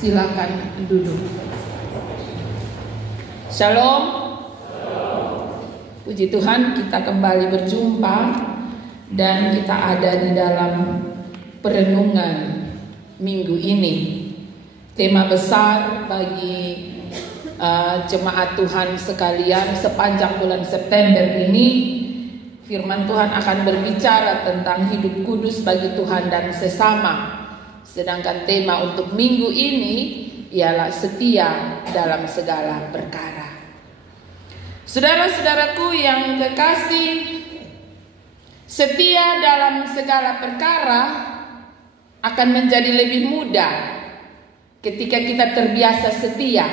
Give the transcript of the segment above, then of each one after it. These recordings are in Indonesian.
Silakan duduk. Shalom. Puji Tuhan, kita kembali berjumpa dan kita ada di dalam perenungan minggu ini. Tema besar bagi jemaat Tuhan sekalian sepanjang bulan September ini, firman Tuhan akan berbicara tentang hidup kudus bagi Tuhan dan sesama. Sedangkan tema untuk minggu ini ialah setia dalam segala perkara. Saudara-saudaraku yang kekasih, setia dalam segala perkara akan menjadi lebih mudah ketika kita terbiasa setia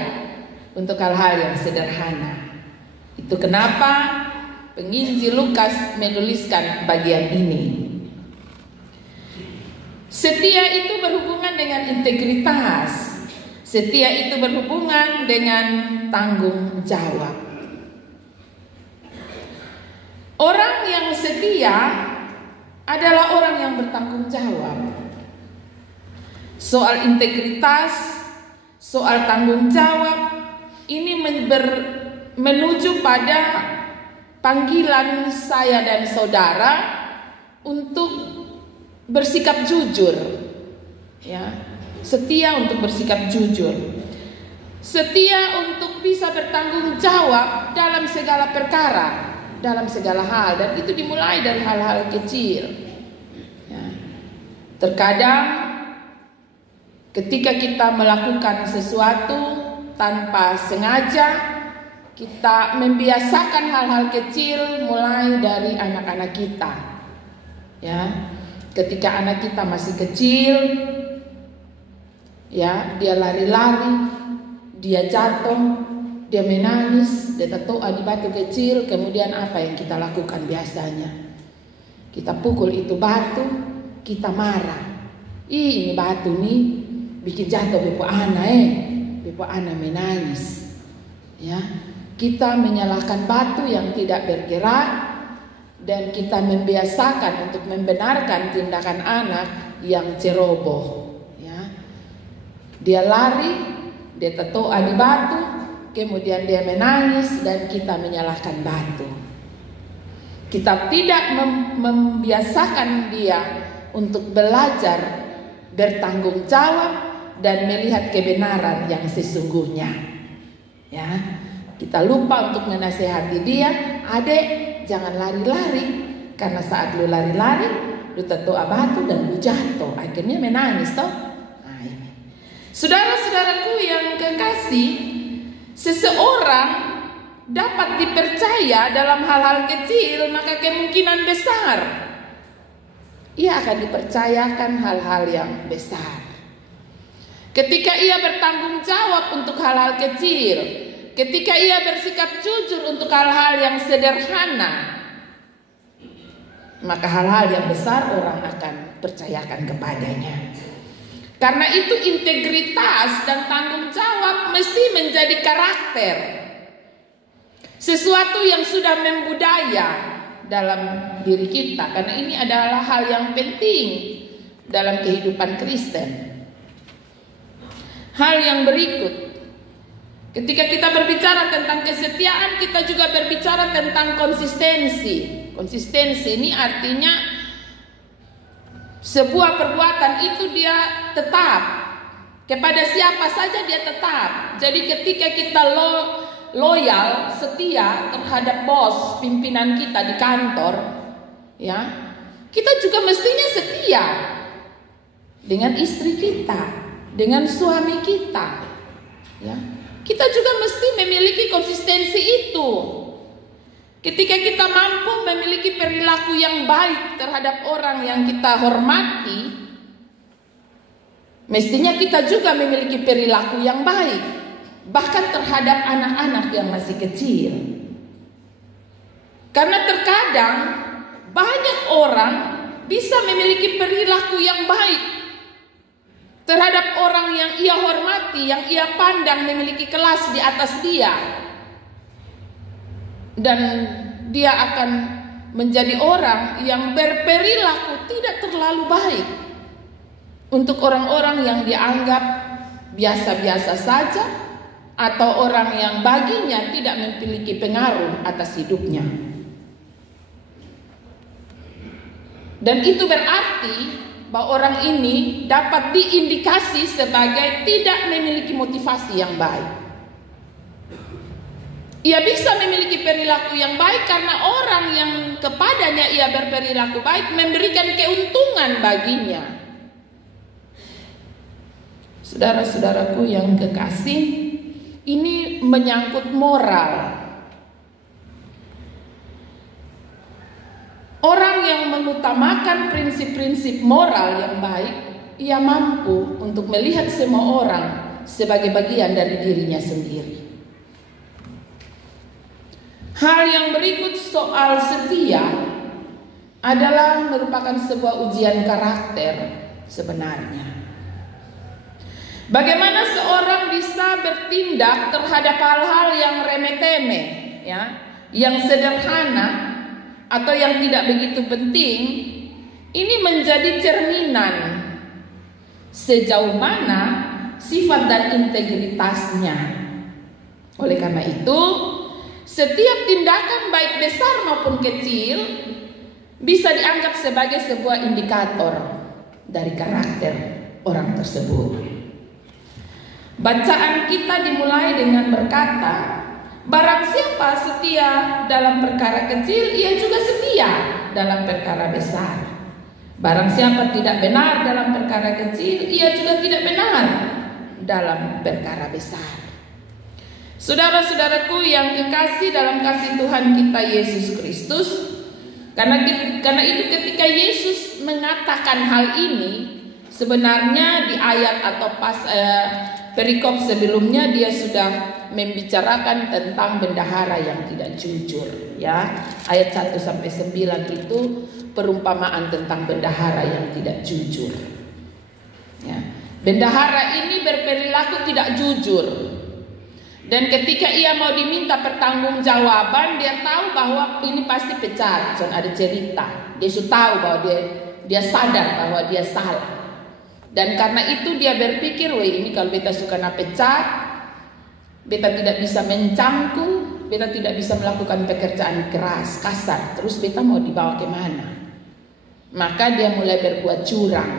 untuk hal-hal yang sederhana. Itu kenapa penginjil Lukas menuliskan bagian ini. Setia itu berhubungan dengan integritas. Setia itu berhubungan dengan tanggung jawab. Orang yang setia adalah orang yang bertanggung jawab. Soal integritas, soal tanggung jawab, ini menuju pada panggilan saya dan saudara untuk bersikap jujur, ya, setia untuk bersikap jujur, setia untuk bisa bertanggung jawab dalam segala perkara, dalam segala hal, dan itu dimulai dari hal-hal kecil. Ya. Terkadang ketika kita melakukan sesuatu tanpa sengaja, kita membiasakan hal-hal kecil mulai dari anak-anak kita, ya. Ketika anak kita masih kecil, ya, dia lari-lari, dia jatuh, dia menangis, dia tertoa di batu kecil. Kemudian apa yang kita lakukan biasanya? Kita pukul itu batu, kita marah. Ini batu nih bikin jatuh bepo ana menangis. Ya, kita menyalahkan batu yang tidak bergerak. Dan kita membiasakan untuk membenarkan tindakan anak yang ceroboh. Ya. Dia lari, dia tertoa di batu, kemudian dia menangis dan kita menyalahkan batu. Kita tidak membiasakan dia untuk belajar bertanggung jawab dan melihat kebenaran yang sesungguhnya. Ya. Kita lupa untuk menasihati dia, adek, jangan lari-lari, karena saat lu lari-lari, lu tertoa batu dan lu jatuh, akhirnya menangis toh. Nah, ini. Saudara-saudaraku yang kekasih, seseorang dapat dipercaya dalam hal-hal kecil, maka kemungkinan besar ia akan dipercayakan hal-hal yang besar. Ketika ia bertanggung jawab untuk hal-hal kecil, ketika ia bersikap jujur untuk hal-hal yang sederhana, maka hal-hal yang besar orang akan percayakan kepadanya. Karena itu integritas dan tanggung jawab mesti menjadi karakter, sesuatu yang sudah membudaya dalam diri kita. Karena ini adalah hal yang penting dalam kehidupan Kristen. Hal yang berikut, ketika kita berbicara tentang kesetiaan, kita juga berbicara tentang konsistensi. Konsistensi ini artinya sebuah perbuatan itu dia tetap. Kepada siapa saja dia tetap. Jadi ketika kita loyal, setia terhadap bos, pimpinan kita di kantor, ya, kita juga mestinya setia dengan istri kita, dengan suami kita, ya. Kita juga mesti memiliki konsistensi itu. Ketika kita mampu memiliki perilaku yang baik terhadap orang yang kita hormati, mestinya kita juga memiliki perilaku yang baik, bahkan terhadap anak-anak yang masih kecil. Karena terkadang banyak orang bisa memiliki perilaku yang baik terhadap orang yang ia hormati, yang ia pandang memiliki kelas di atas dia. Dan dia akan menjadi orang yang berperilaku tidak terlalu baik untuk orang-orang yang dianggap biasa-biasa saja, atau orang yang baginya tidak memiliki pengaruh atas hidupnya. Dan itu berarti bahwa orang ini dapat diindikasi sebagai tidak memiliki motivasi yang baik. Ia bisa memiliki perilaku yang baik karena orang yang kepadanya ia berperilaku baik memberikan keuntungan baginya. Saudara-saudaraku yang kekasih, ini menyangkut moral. Orang yang mengutamakan prinsip-prinsip moral yang baik, ia mampu untuk melihat semua orang sebagai bagian dari dirinya sendiri. Hal yang berikut soal setia adalah merupakan sebuah ujian karakter sebenarnya. Bagaimana seorang bisa bertindak terhadap hal-hal yang remeh-temeh, ya, yang sederhana atau yang tidak begitu penting, ini menjadi cerminan sejauh mana sifat dan integritasnya. Oleh karena itu, setiap tindakan baik besar maupun kecil bisa dianggap sebagai sebuah indikator dari karakter orang tersebut. Bacaan kita dimulai dengan berkata, barang siapa setia dalam perkara kecil, ia juga setia dalam perkara besar. Barang siapa tidak benar dalam perkara kecil, ia juga tidak benar dalam perkara besar. Saudara-saudaraku yang kekasih dalam kasih Tuhan kita Yesus Kristus, karena itu ketika Yesus mengatakan hal ini, sebenarnya di ayat atau perikop sebelumnya dia sudah membicarakan tentang bendahara yang tidak jujur, ya. Ayat 1-9 itu perumpamaan tentang bendahara yang tidak jujur. Ya. Bendahara ini berperilaku tidak jujur. Dan ketika ia mau diminta pertanggungjawaban, dia tahu bahwa ini pasti pecat, dan ada cerita. Dia sudah tahu bahwa dia sadar bahwa dia salah. Dan karena itu dia berpikir, wah ini kalau beta suka pecat, beta tidak bisa mencangkung, beta tidak bisa melakukan pekerjaan keras, kasar. Terus beta mau dibawa kemana? Maka dia mulai berbuat curang,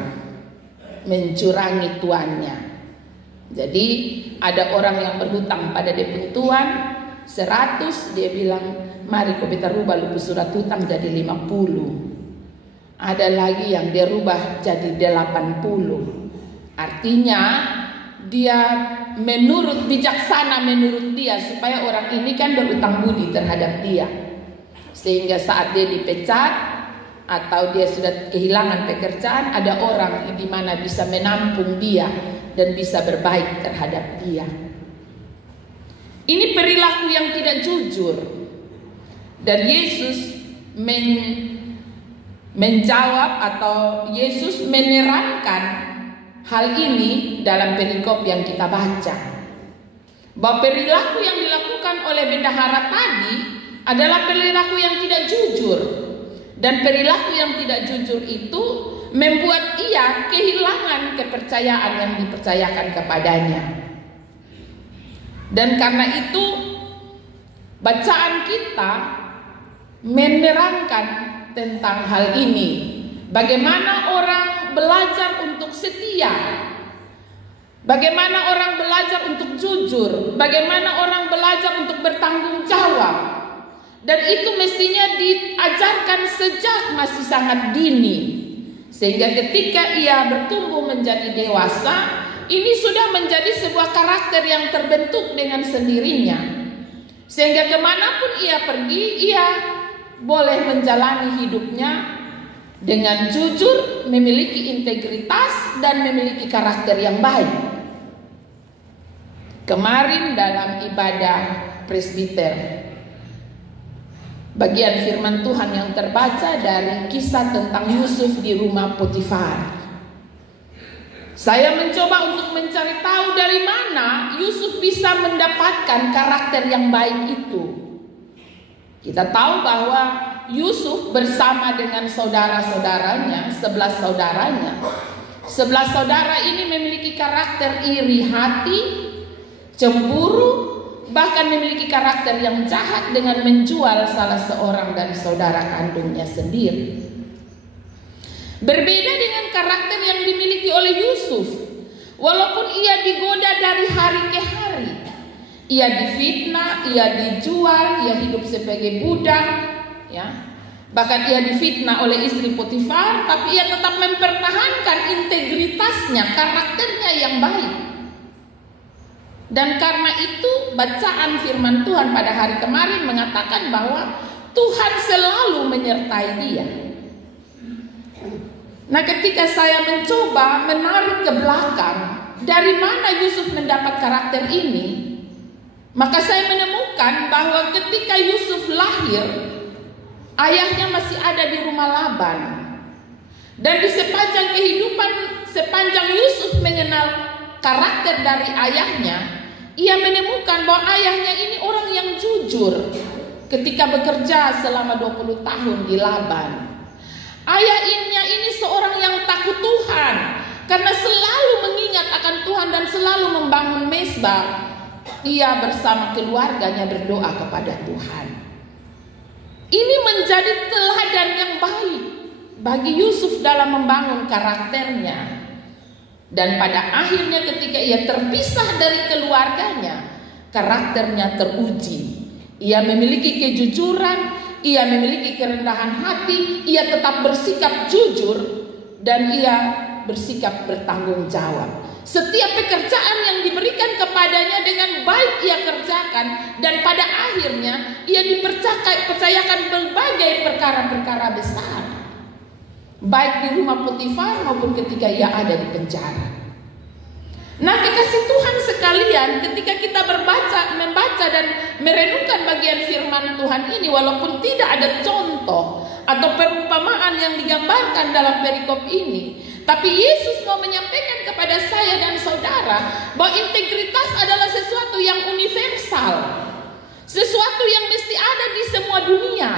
mencurangi tuannya. Jadi ada orang yang berhutang pada dia punya tuan 100, dia bilang, mari kau beta rubah lupa surat hutang jadi 50. Ada lagi yang dia rubah jadi 80. Artinya dia menurut bijaksana menurut dia supaya orang ini kan berutang budi terhadap dia. Sehingga saat dia dipecat atau dia sudah kehilangan pekerjaan, ada orang di mana bisa menampung dia dan bisa berbaik terhadap dia. Ini perilaku yang tidak jujur. Dan Yesus menjawab atau Yesus menerangkan hal ini dalam perikop yang kita baca. Bahwa perilaku yang dilakukan oleh bendahara tadi adalah perilaku yang tidak jujur. Dan perilaku yang tidak jujur itu membuat ia kehilangan kepercayaan yang dipercayakan kepadanya. Dan karena itu bacaan kita menerangkan tentang hal ini. Bagaimana orang belajar untuk setia, bagaimana orang belajar untuk jujur, bagaimana orang belajar untuk bertanggung jawab. Dan itu mestinya diajarkan sejak masih sangat dini, sehingga ketika ia bertumbuh menjadi dewasa, ini sudah menjadi sebuah karakter yang terbentuk dengan sendirinya. Sehingga kemanapun ia pergi, ia boleh menjalani hidupnya dengan jujur, memiliki integritas, dan memiliki karakter yang baik. Kemarin dalam ibadah presbiter, bagian firman Tuhan yang terbaca dari kisah tentang Yusuf di rumah Potifar. Saya mencoba untuk mencari tahu dari mana Yusuf bisa mendapatkan karakter yang baik itu. Kita tahu bahwa Yusuf bersama dengan saudara-saudaranya, 11 saudaranya, 11 saudara ini memiliki karakter iri hati, cemburu, bahkan memiliki karakter yang jahat dengan menjual salah seorang dari saudara kandungnya sendiri. Berbeda dengan karakter yang dimiliki oleh Yusuf. Walaupun ia digoda dari hari ke hari, ia difitnah, ia dijual, ia hidup sebagai budak, ya. Bahkan ia difitnah oleh istri Potifar, tapi ia tetap mempertahankan integritasnya, karakternya yang baik. Dan karena itu bacaan firman Tuhan pada hari kemarin mengatakan bahwa Tuhan selalu menyertai dia. Nah, ketika saya mencoba menarik ke belakang dari mana Yusuf mendapat karakter ini, maka saya menemukan bahwa ketika Yusuf lahir, ayahnya masih ada di rumah Laban. Dan di sepanjang kehidupan, sepanjang Yusuf mengenal karakter dari ayahnya, ia menemukan bahwa ayahnya ini orang yang jujur ketika bekerja selama 20 tahun di Laban. Ayahnya ini seorang yang takut Tuhan karena selalu mengingat akan Tuhan dan selalu membangun mezbah. Ia bersama keluarganya berdoa kepada Tuhan. Ini menjadi teladan yang baik bagi Yusuf dalam membangun karakternya. Dan pada akhirnya ketika ia terpisah dari keluarganya, karakternya teruji. Ia memiliki kejujuran, ia memiliki kerendahan hati, ia tetap bersikap jujur, dan ia bersikap bertanggung jawab. Setiap pekerjaan yang diberikan kepadanya dengan baik ia kerjakan, dan pada akhirnya ia dipercayakan berbagai perkara-perkara besar, baik di rumah Potifar maupun ketika ia ada di penjara. Nah, kekasih Tuhan sekalian, ketika kita membaca dan merenungkan bagian firman Tuhan ini, walaupun tidak ada contoh atau perumpamaan yang digambarkan dalam perikop ini, tapi Yesus mau menyampaikan kepada saya dan saudara bahwa integritas adalah sesuatu yang universal, sesuatu yang mesti ada di semua dunia.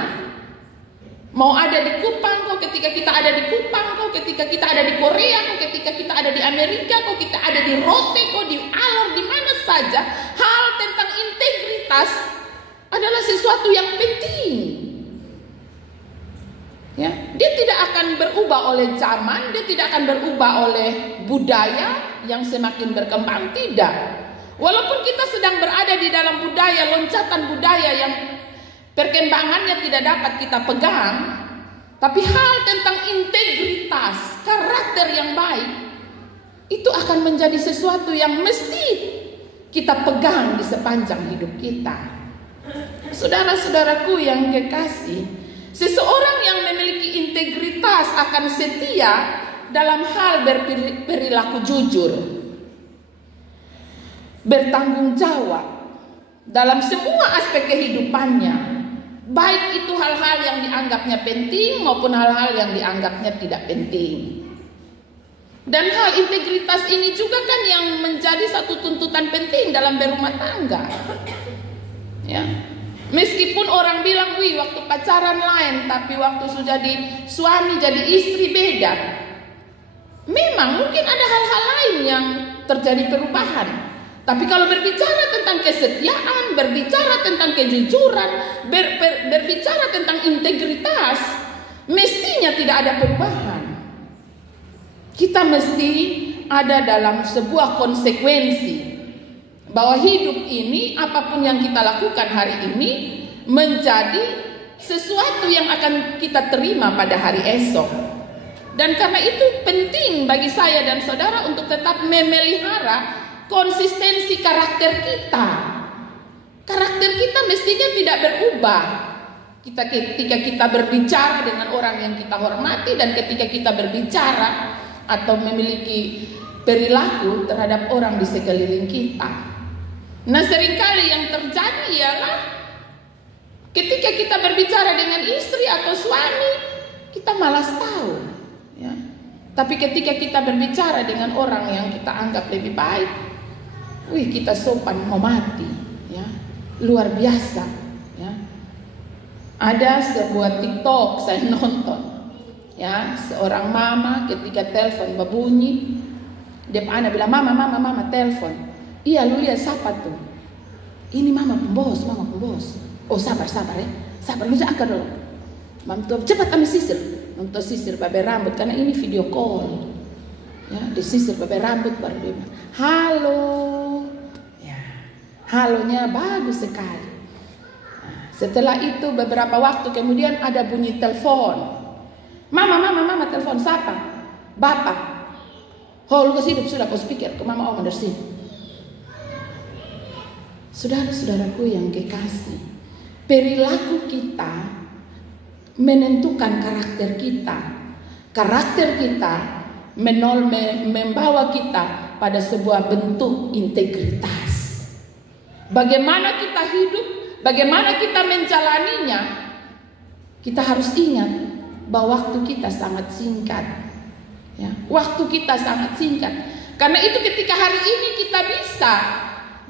Mau ada di Kupang kok, ketika kita ada di Kupang kok, ketika kita ada di Korea kok, ketika kita ada di Amerika kok, kita ada di Rote kok, di Alor, di mana saja, hal tentang integritas adalah sesuatu yang penting. Ya, dia tidak akan berubah oleh zaman, dia tidak akan berubah oleh budaya yang semakin berkembang, tidak. Walaupun kita sedang berada di dalam budaya, loncatan budaya yang perkembangannya tidak dapat kita pegang, tapi hal tentang integritas, karakter yang baik, itu akan menjadi sesuatu yang mesti kita pegang di sepanjang hidup kita. Saudara-saudaraku yang kekasih, seseorang yang memiliki integritas akan setia dalam hal berperilaku jujur, bertanggung jawab dalam semua aspek kehidupannya, baik itu hal-hal yang dianggapnya penting maupun hal-hal yang dianggapnya tidak penting. Dan hal integritas ini juga kan yang menjadi satu tuntutan penting dalam berumah tangga. Ya. Meskipun orang bilang, wih, waktu pacaran lain, tapi waktu sudah jadi suami, jadi istri beda. Memang mungkin ada hal-hal lain yang terjadi perubahan. Tapi kalau berbicara tentang kesetiaan, berbicara tentang kejujuran, berbicara tentang integritas, mestinya tidak ada perubahan. Kita mesti ada dalam sebuah konsekuensi bahwa hidup ini, apapun yang kita lakukan hari ini, menjadi sesuatu yang akan kita terima pada hari esok. Dan karena itu penting bagi saya dan saudara untuk tetap memelihara konsistensi karakter kita. Karakter kita mestinya tidak berubah. Ketika kita berbicara dengan orang yang kita hormati, dan ketika kita berbicara atau memiliki perilaku terhadap orang di sekeliling kita. Nah, seringkali yang terjadi ialah ketika kita berbicara dengan istri atau suami, kita malas tahu, ya. Tapi ketika kita berbicara dengan orang yang kita anggap lebih baik, wih, kita sopan mau mati, ya, luar biasa, ya. Ada sebuah TikTok saya nonton, Ya, seorang mama ketika telepon berbunyi, dia anak bilang, mama telepon. Iya, lu lihat siapa tuh? Ini mama pembos. Oh sabar ya, sabar lu angkat dulu. Mam tuh cepat ambil sisir. Mam tuh sisir babe rambut karena ini video call. Ya, disisir babe rambut baru dia bilang, halo. Ya, halonya bagus sekali. Nah, setelah itu beberapa waktu kemudian ada bunyi telepon. Mama telepon siapa? Bapak. Oh, lu kesini sudah kau speaker ke mama om dari sini. Saudara-saudaraku yang kekasih, perilaku kita menentukan karakter kita. Karakter kita membawa kita pada sebuah bentuk integritas. Bagaimana kita hidup, bagaimana kita menjalaninya, kita harus ingat bahwa waktu kita sangat singkat. Ya, waktu kita sangat singkat. Karena itu ketika hari ini kita bisa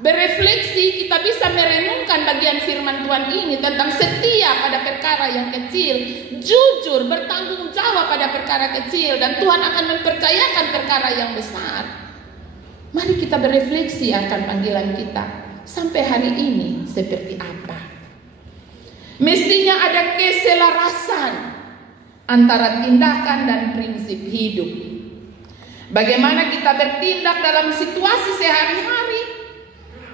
berefleksi, kita bisa merenungkan bagian firman Tuhan ini tentang setia pada perkara yang kecil, jujur bertanggung jawab pada perkara kecil, dan Tuhan akan mempercayakan perkara yang besar. Mari kita berefleksi akan panggilan kita sampai hari ini seperti apa. Mestinya ada keselarasan antara tindakan dan prinsip hidup. Bagaimana kita bertindak dalam situasi sehari-hari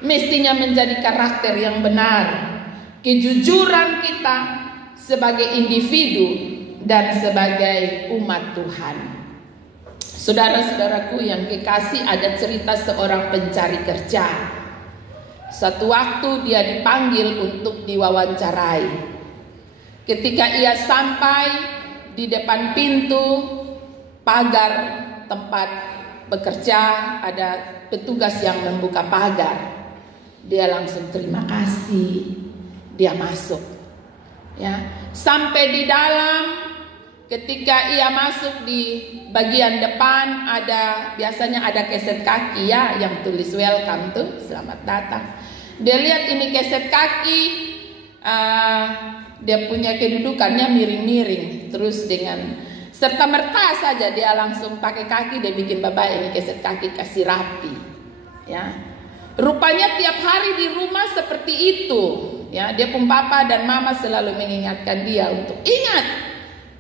mestinya menjadi karakter yang benar. Kejujuran kita sebagai individu dan sebagai umat Tuhan. Saudara-saudaraku yang kekasih, ada cerita seorang pencari kerja. Satu waktu dia dipanggil untuk diwawancarai. Ketika ia sampai di depan pintu pagar tempat bekerja, ada petugas yang membuka pagar. Dia langsung terima kasih, dia masuk. Ya, sampai di dalam, ketika ia masuk di bagian depan biasanya ada keset kaki ya yang tulis welcome tuh, selamat datang. Dia lihat ini keset kaki, dia punya kedudukannya miring-miring, terus dengan serta merta saja dia langsung pakai kaki, dia bikin babak ini keset kaki kasih rapi. Ya, rupanya tiap hari di rumah seperti itu. Ya, dia pun papa dan mama selalu mengingatkan dia untuk ingat.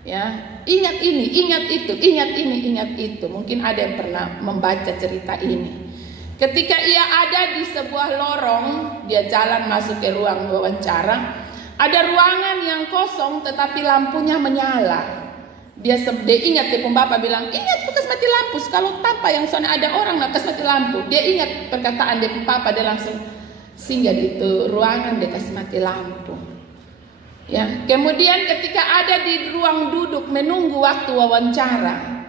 Ya, ingat ini, ingat itu, ingat ini, ingat itu. Mungkin ada yang pernah membaca cerita ini. Ketika ia ada di sebuah lorong, dia jalan masuk ke ruang wawancara. Ada ruangan yang kosong tetapi lampunya menyala. Dia ingat, dia pun bapak bilang, ingat bekas mati lampu. Kalau tanpa yang sana ada orang bekas mati lampu. Dia ingat perkataan dia pun papa, dia langsung singgah di itu ruangan dia kasih mati lampu. Ya, kemudian ketika ada di ruang duduk menunggu waktu wawancara,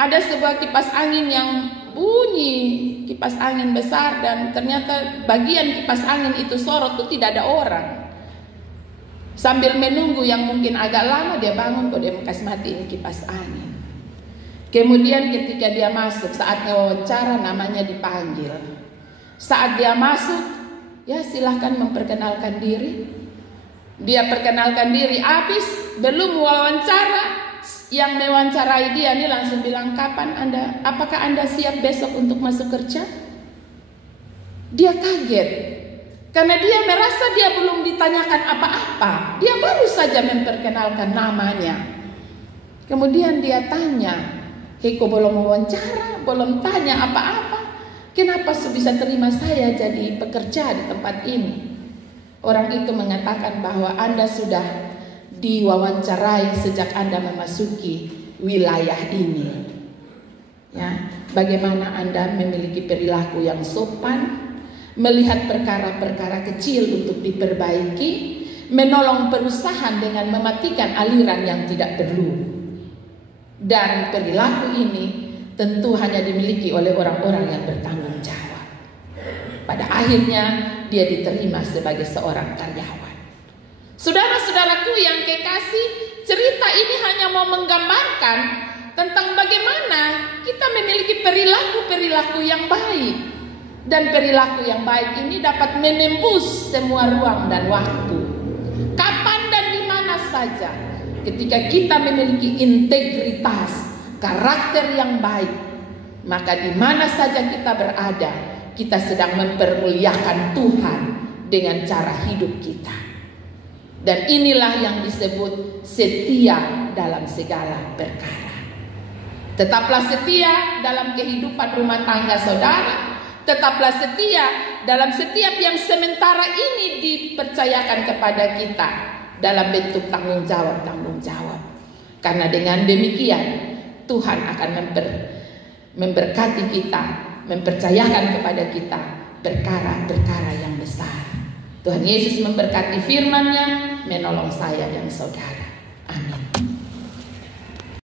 ada sebuah kipas angin yang bunyi, kipas angin besar, dan ternyata bagian kipas angin itu sorot tuh tidak ada orang. Sambil menunggu yang mungkin agak lama, dia bangun kok, dia kasih mati ini kipas angin. Kemudian ketika dia masuk, saatnya wawancara, namanya dipanggil. Saat dia masuk, ya silahkan memperkenalkan diri. Dia perkenalkan diri, habis belum wawancara, yang mewawancarai dia ini langsung bilang, apakah anda siap besok untuk masuk kerja? Dia kaget. Karena dia merasa dia belum ditanyakan apa-apa. Dia baru saja memperkenalkan namanya. Kemudian dia tanya, kok belum wawancara, belum tanya apa-apa. Kenapa bisa terima saya jadi pekerja di tempat ini? Orang itu mengatakan bahwa Anda sudah diwawancarai sejak Anda memasuki wilayah ini. Ya, bagaimana Anda memiliki perilaku yang sopan, melihat perkara-perkara kecil untuk diperbaiki, menolong perusahaan dengan mematikan aliran yang tidak perlu. Dan perilaku ini tentu hanya dimiliki oleh orang-orang yang bertanggung jawab. Pada akhirnya dia diterima sebagai seorang karyawan. Saudara-saudaraku yang kekasih, cerita ini hanya mau menggambarkan tentang bagaimana kita memiliki perilaku-perilaku yang baik. Dan perilaku yang baik ini dapat menembus semua ruang dan waktu. Kapan dan di mana saja ketika kita memiliki integritas, karakter yang baik, maka di mana saja kita berada, kita sedang mempermuliakan Tuhan dengan cara hidup kita. Dan inilah yang disebut setia dalam segala perkara. Tetaplah setia dalam kehidupan rumah tangga saudara. Tetaplah setia dalam setiap yang sementara ini dipercayakan kepada kita dalam bentuk tanggung jawab. Karena dengan demikian Tuhan akan memberkati kita, mempercayakan kepada kita perkara-perkara yang besar. Tuhan Yesus memberkati firman-Nya, menolong saya dan saudara.